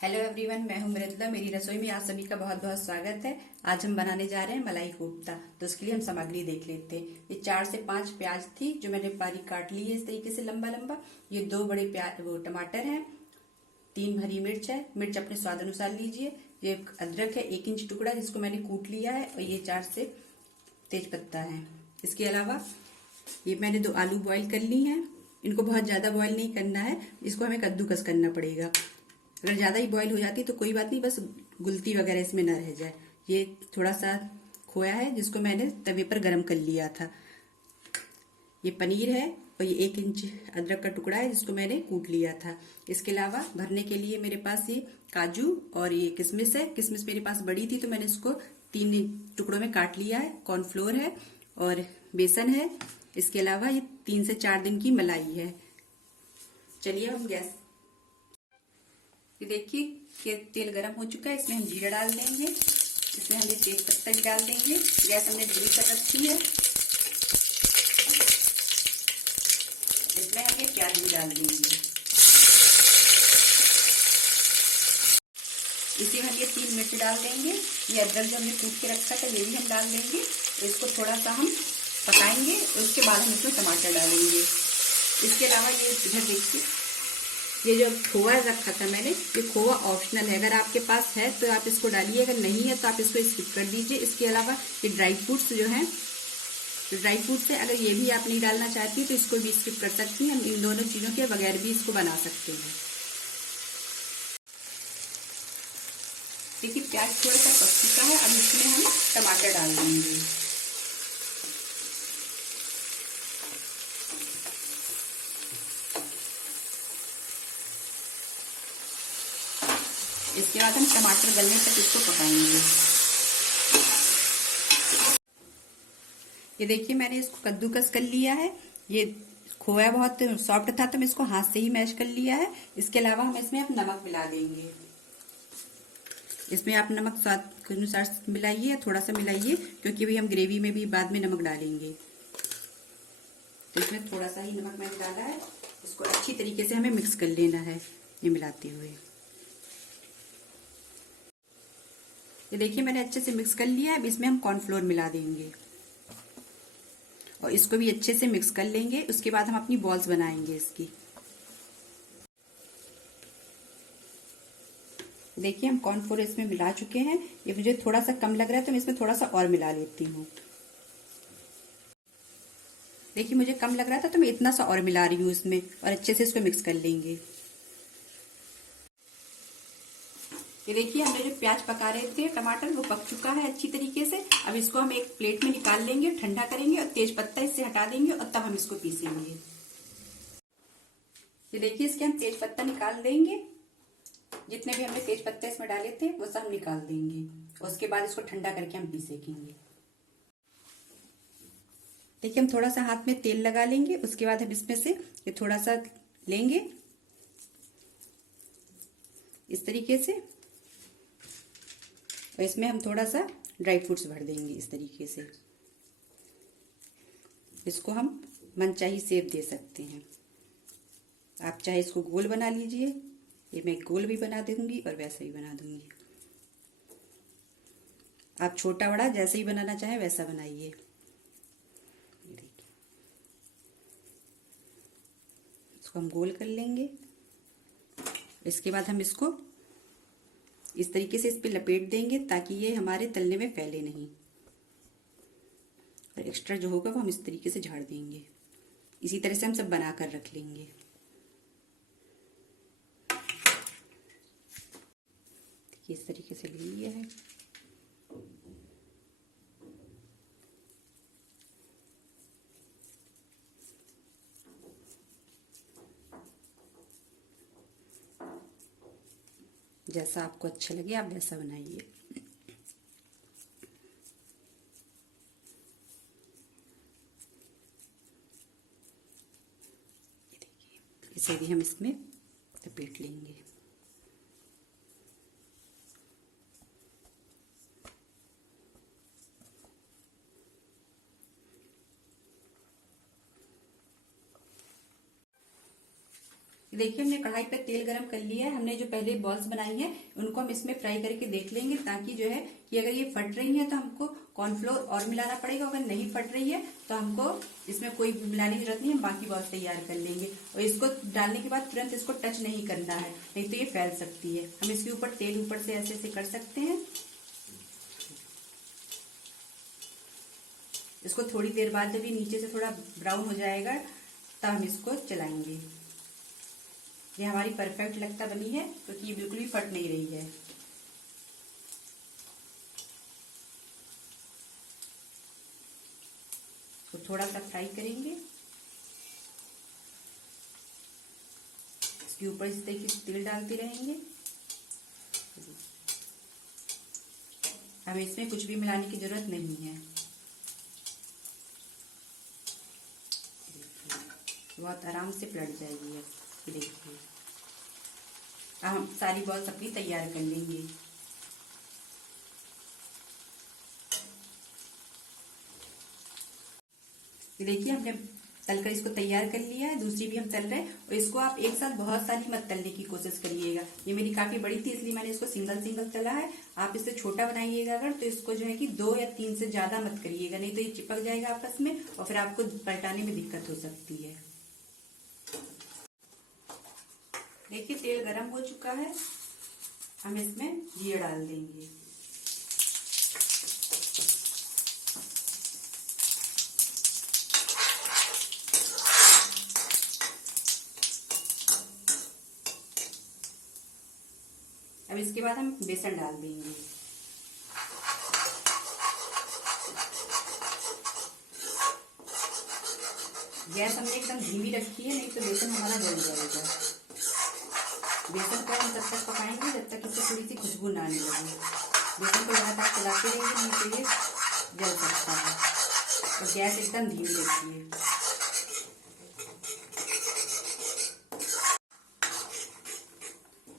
Hello everyone, मैं हूं मृदुला। मेरी रसोई में आप सभी का बहुत बहुत स्वागत है। आज हम बनाने जा रहे हैं मलाई कोफ्ता। तो उसके लिए हम सामग्री देख लेते हैं। ये 4 से 5 प्याज थी जो मैंने बारीक काट ली है इस तरीके से लंबा लंबा। ये 2 बड़े टमाटर हैं, 3 हरी मिर्च है, मिर्च अपने स्वाद अनुसार लीजिए। ये अदरक है 1 इंच टुकड़ा जिसको मैंने कूट लिया है, और ये 4 से तेज पत्ता है। इसके अलावा ये मैंने 2 आलू बॉईल कर ली हैं। इनको बहुत ज्यादा बॉईल नहीं करना है, इसको हमें कद्दूकस करना पड़ेगा। अगर ज्यादा ही बॉईल हो जाती तो कोई बात नहीं, बस गुलती वगैरह इसमें न रह जाए। ये थोड़ा सा खोया है जिसको मैंने तवे पर गरम कर लिया था। ये पनीर है, और ये 1 इंच अदरक का टुकड़ा है जिसको मैंने कूट लिया था। इसके अलावा भरने के लिए मेरे पास ये काजू और ये किशमिश है। किशमिश मेरे पास बड़ी थी तो मैंने इसको 3 टुकड़ों में काट लिया है। कॉर्नफ्लोर है और बेसन है। इसके अलावा ये 3 से 4 दिन की मलाई है। चलिए हम गैस, ये देखिए कि तेल गरम हो चुका है। इसमें हम जीरा डाल देंगे, इसमें हम ये तेज पत्ता भी डाल देंगे। गैस हमने धीमी कर रखी है। इसमें हम ये प्याज भी डाल देंगे। इसी में हम ये 3 मिर्च डाल देंगे। ये अदरक जो हमने कूट के रखा था ये भी हम डाल देंगे। इसको थोड़ा सा हम पकाएंगे, उसके बाद हम इसमें टमाटर डालेंगे। इसके अलावा ये इधर देखिए, ये जो खोआ रखा था मैंने, ये खोआ ऑप्शनल है। अगर आपके पास है तो आप इसको डालिए, अगर नहीं है तो आप इसको स्किप कर दीजिए। इसके अलावा ये ड्राई फ्रूट्स जो हैं, ड्राई फ्रूट्स है, अगर ये भी आप नहीं डालना चाहती तो इसको भी स्किप कर सकती हैं। हम इन दोनों चीजों के बगैर भी इसको बना सकते हैं। देखिए प्याज थोड़ा सा पक चुका है। अब इसमें हम टमाटर डाल देंगे। इसके बाद हम टमाटर गलने तक इसको पकाएंगे। ये देखिए मैंने इसको कद्दूकस कर लिया है। ये खोया बहुत सॉफ्ट था तो मैं इसको हाथ से ही मैश कर लिया है। इसके अलावा हम इसमें अब नमक मिला देंगे। इसमें आप नमक स्वाद के अनुसार मिलाइए, थोड़ा सा मिलाइए, क्योंकि भाई हम ग्रेवी में भी बाद में नमक डालेंगे। तो इसमें थोड़ा सा ही नमक मैंने डाला है। इसको अच्छी तरीके से हमें मिक्स कर लेना है ये मिलाते हुए। ये देखिए मैंने अच्छे से मिक्स कर लिया है। अब इसमें हम कॉर्नफ्लोर मिला देंगे और इसको भी अच्छे से मिक्स कर लेंगे। उसके बाद हम अपनी बॉल्स बनाएंगे इसकी। देखिए हम कॉर्नफ्लोर इसमें मिला चुके हैं। ये मुझे थोड़ा सा कम लग रहा है तो मैं इसमें थोड़ा सा और मिला लेती हूँ। देखिए मुझे कम लग रहा था तो मैं इतना सा और मिला रही हूँ इसमें, और अच्छे से इसको मिक्स कर लेंगे। ये देखिए हमने जो प्याज पका रहे थे टमाटर, वो पक चुका है अच्छी तरीके से। अब इसको हम एक प्लेट में निकाल लेंगे, ठंडा करेंगे और तेज पत्ता इससे हटा देंगे, और तब हम इसको पीसेंगे। ये देखिए इसके हम तेज पत्ता निकाल देंगे। जितने भी हमने तेज पत्ते इसमें डाले थे वो सब निकाल देंगे। उसके बाद इसको ठंडा करके हम पीसेंगे। देखिए हम थोड़ा सा हाथ में तेल लगा लेंगे। उसके बाद हम इसमें से ये थोड़ा सा लेंगे इस तरीके से, और इसमें हम थोड़ा सा ड्राई फ्रूट्स भर देंगे इस तरीके से। इसको हम मनचाही शेप दे सकते हैं। आप चाहे इसको गोल बना लीजिए, ये मैं गोल भी बना दूंगी और वैसे ही बना दूंगी। आप छोटा बड़ा जैसे ही बनाना चाहें वैसा बनाइए। इसको हम गोल कर लेंगे। इसके बाद हम इसको इस तरीके से इस पे लपेट देंगे ताकि ये हमारे तलने में फैले नहीं, और एक्स्ट्रा जो होगा वो हम इस तरीके से झाड़ देंगे। इसी तरह से हम सब बना कर रख लेंगे। देखिए इस तरीके से ले लिया है। जैसा आपको अच्छा लगे आप वैसा बनाइए। इसे भी हम इसमें लपेट लेंगे। देखिए हमने कढ़ाई पे तेल गरम कर लिया है। हमने जो पहले बॉल्स बनाई हैं उनको हम इसमें फ्राई करके देख लेंगे, ताकि जो है कि अगर ये फट रही है तो हमको कॉर्नफ्लोर और मिलाना पड़ेगा, अगर नहीं फट रही है तो हमको इसमें कोई मिलाने की जरूरत नहीं, हम बाकी बॉल्स तैयार कर लेंगे। और इसको डालने के बाद तुरंत इसको टच नहीं करना है, नहीं तो ये फैल सकती है। हम इसके ऊपर तेल ऊपर से ऐसे ऐसे कर सकते हैं। इसको थोड़ी देर बाद जब ये नीचे से थोड़ा ब्राउन हो जाएगा तब हम इसको चलाएंगे। ये हमारी परफेक्ट लगता बनी है, क्योंकि तो ये बिल्कुल भी फट नहीं रही है। तो थोड़ा सा फ्राई करेंगे, इसके ऊपर इस तरीके से तेल डालते रहेंगे। हमें इसमें कुछ भी मिलाने की जरूरत नहीं है। बहुत आराम से पलट जाएगी। ये देखिए अब हम सारी बॉल्स अपनी तैयार कर लेंगे। देखिए हमने तलकर इसको तैयार कर लिया है, दूसरी भी हम तल रहे हैं। और इसको आप एक साथ बहुत सारी मत तलने की कोशिश करिएगा। ये मेरी काफी बड़ी थी इसलिए मैंने इसको सिंगल सिंगल तला है। आप इससे छोटा बनाइएगा अगर, तो इसको जो है कि 2 या 3 से ज्यादा मत करिएगा, नहीं तो ये चिपक जाएगा आपस में और फिर आपको पलटाने में दिक्कत हो सकती है। देखिए तेल गरम हो चुका है, हम इसमें जीरा डाल देंगे। अब इसके बाद हम बेसन डाल देंगे। गैस हमने एकदम धीमी रखी है, नहीं तो बेसन हमारा जल जाएगा। बेसन को हम तब तक पकाएंगे जब तक इससे थोड़ी सी खुशबू ना आने लगे। बेसन को लगातार चलाते रहेंगे, नहीं तो ये जल सकता है। तो गैस एकदम धीमी रखिए।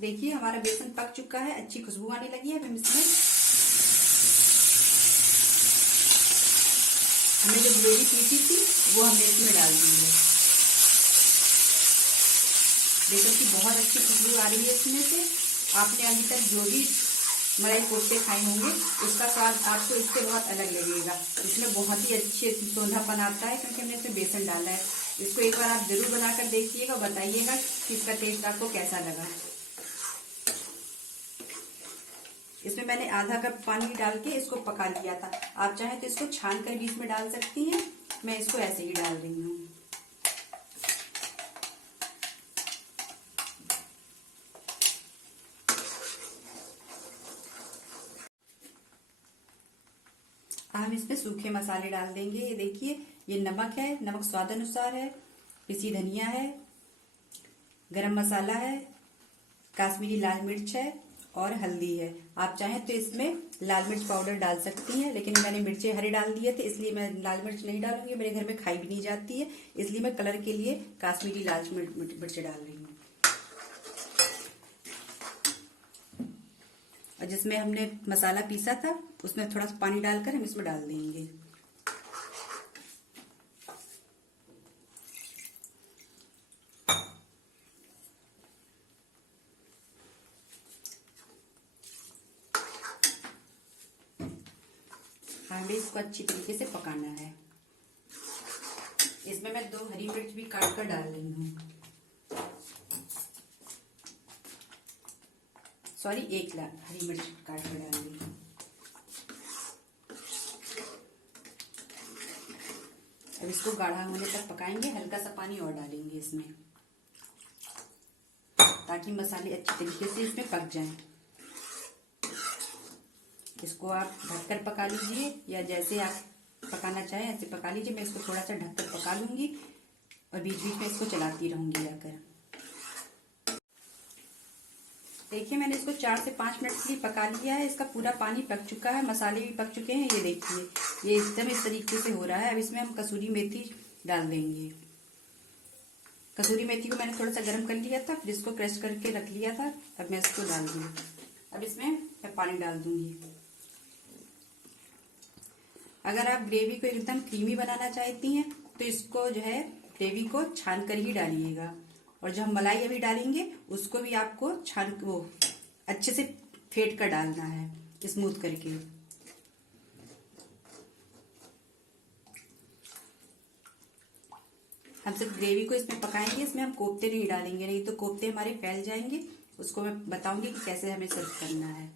देखिए हमारा बेसन पक चुका है, अच्छी खुशबू आने लगी है। अब हम इसमें हमने जो ग्रेवी पीसी थी वो हमने इसमें डाल दी है। बेसन की बहुत अच्छी खुशबू आ रही है इसमें से। आपने अभी तक जो भी मलाई कोफ्ते खाए होंगे उसका स्वाद आपको इससे बहुत अलग लगेगा। इसमें बहुत ही अच्छी सौंधापन आता है, क्योंकि हमने इसमें बेसन डाला है। इसको एक बार आप जरूर बनाकर देखिएगा, बताइएगा कि इसका टेस्ट आपको कैसा लगा। इसमें मैंने आधा कप पानी डाल के इसको पका लिया था। आप चाहे तो इसको छान कर भी इसमें डाल सकती हैं, मैं इसको ऐसे ही डाल रही हूँ। हम इसमें सूखे मसाले डाल देंगे। ये देखिए ये नमक है, नमक स्वाद अनुसार है, पिसी धनिया है, गरम मसाला है, काश्मीरी लाल मिर्च है और हल्दी है। आप चाहें तो इसमें लाल मिर्च पाउडर डाल सकती हैं, लेकिन मैंने मिर्चे हरे डाल दिए थे इसलिए मैं लाल मिर्च नहीं डालूंगी। मेरे घर में खाई भी नहीं जाती है, इसलिए मैं कलर के लिए काश्मीरी लाल मिर्च डाल रही हूँ। और जिसमें हमने मसाला पीसा था उसमें थोड़ा सा पानी डालकर हम इसमें डाल देंगे। हमें इसको अच्छी तरीके से पकाना है। इसमें मैं 2 हरी मिर्च भी काट कर डाल रही हूँ। सॉरी 1 हरी मिर्च काट कर डाल रही हूँ। अब इसको गाढ़ा होने तक पकाएंगे। हल्का सा पानी और डालेंगे इसमें, ताकि मसाले अच्छी तरीके से इसमें पक जाएं। इसको आप ढककर पका लीजिए, या जैसे आप पकाना चाहें ऐसे पका लीजिए। मैं इसको थोड़ा सा ढककर पका लूंगी और बीच बीच में इसको चलाती रहूंगी जाकर। देखिए मैंने इसको 4 से 5 मिनट के लिए पका लिया है। इसका पूरा पानी पक चुका है, मसाले भी पक चुके हैं। ये देखिए ये एकदम इस तरीके से हो रहा है। अब इसमें हम कसूरी मेथी डाल देंगे। कसूरी मेथी को मैंने थोड़ा सा गर्म कर लिया था, फिर इसको क्रश करके रख लिया था। अब मैं इसको डाल दूंगी। अब इसमें मैं पानी डाल दूंगी। अगर आप ग्रेवी को एकदम क्रीमी बनाना चाहती हैं तो इसको जो है ग्रेवी को छान कर ही डालिएगा। और जो हम मलाई अभी डालेंगे उसको भी आपको छान वो अच्छे से फेंट कर डालना है, स्मूथ करके। हम सिर्फ ग्रेवी को इसमें पकाएंगे, इसमें हम कोफ्ते नहीं डालेंगे, नहीं तो कोफ्ते हमारे फैल जाएंगे। उसको मैं बताऊंगी कि कैसे हमें सर्व करना है।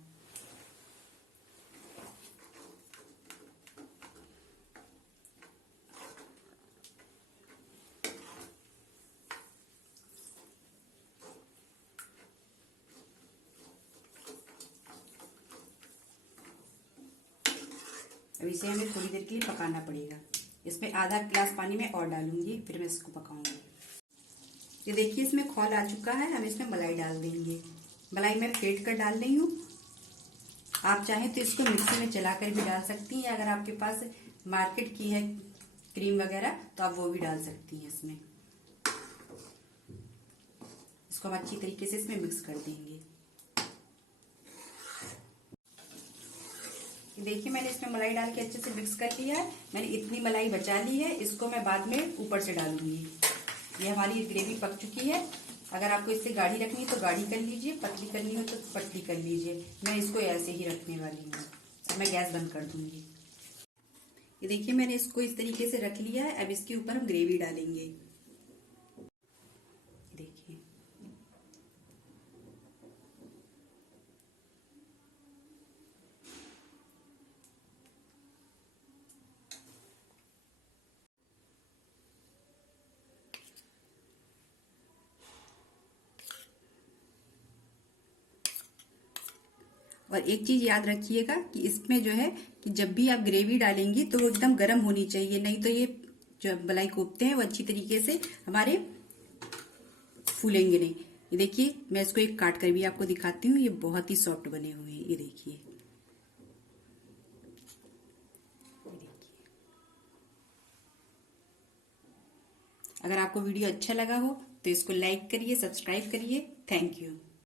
अब इसे हमें थोड़ी देर के लिए पकाना पड़ेगा। इसमें आधा गिलास पानी में और डालूंगी, फिर मैं इसको पकाऊंगी। ये देखिए इसमें खौल आ चुका है, हम इसमें मलाई डाल देंगे। मलाई मैं फेंट कर डाल रही हूँ। आप चाहें तो इसको मिक्सी में चलाकर भी डाल सकती हैं। अगर आपके पास मार्केट की है क्रीम वगैरह तो आप वो भी डाल सकती हैं इसमें। इसको हम अच्छी तरीके से इसमें मिक्स कर देंगे। देखिए मैंने इसमें मलाई डाल के अच्छे से मिक्स कर लिया है। मैंने इतनी मलाई बचा ली है, इसको मैं बाद में ऊपर से डालूंगी। ये हमारी ग्रेवी पक चुकी है। अगर आपको इससे गाढ़ी रखनी है तो गाढ़ी कर लीजिए, पतली करनी हो तो पतली कर लीजिए। मैं इसको ऐसे ही रखने वाली हूँ। अब मैं गैस बंद कर दूंगी। ये देखिए मैंने इसको इस तरीके से रख लिया है। अब इसके ऊपर हम ग्रेवी डालेंगे। देखिए और एक चीज याद रखिएगा कि इसमें जो है कि जब भी आप ग्रेवी डालेंगी तो वो एकदम गर्म होनी चाहिए, नहीं तो ये जो मलाई कोफ्ते हैं वो अच्छी तरीके से हमारे फूलेंगे नहीं। ये देखिए मैं इसको एक काट कर भी आपको दिखाती हूँ। ये बहुत ही सॉफ्ट बने हुए हैं। ये देखिए अगर आपको वीडियो अच्छा लगा हो तो इसको लाइक करिए, सब्सक्राइब करिए। Thank you.